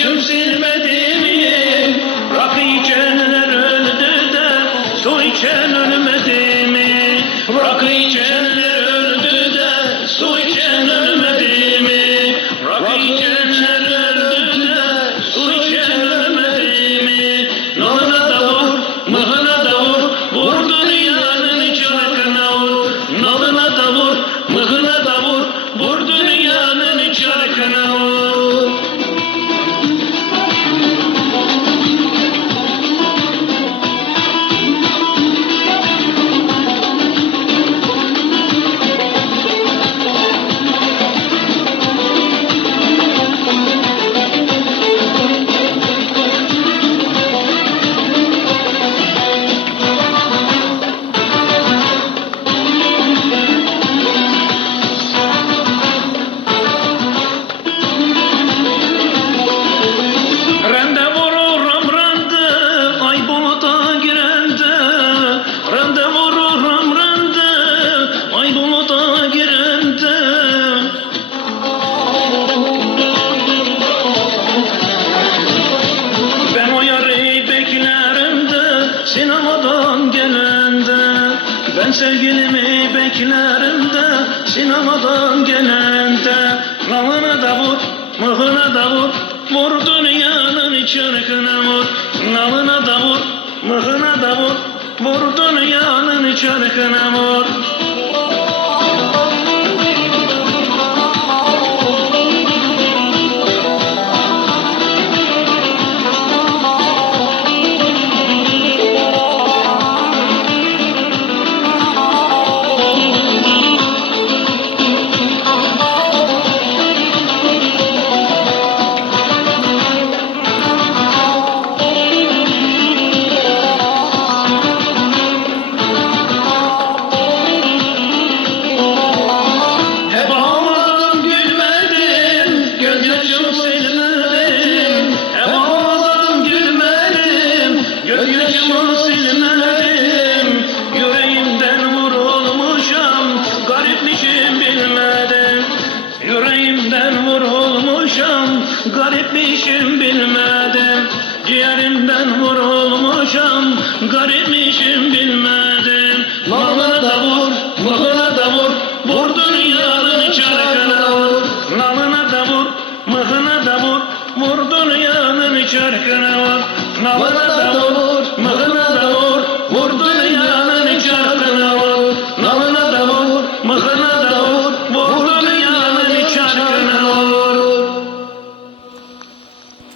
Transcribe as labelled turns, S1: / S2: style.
S1: Gözyaşım silmedi mi? Rakı içenler öldü de su içen ölmedi mi? Rakı içenler
S2: sinemadan gelende. Ben sevgilimi beklerim de, sinemadan gelende. Nalına da vur, mıhına da vur, vur dünyanın çarkına vur. Nalına da vur, mıhına da vur, vur dünyanın çarkına vur.
S3: bilmedim. Yüreğimden vurulmuşam Garipmişim bilmedim. Ciğerimden vurulmuşam Garipmişim bilmedim. Malına da vur, mıhına da vur Vur dünyanın çarkına vur Malına da vur, mıhına da vur Vur dünyanın çarkına vur Malına da vur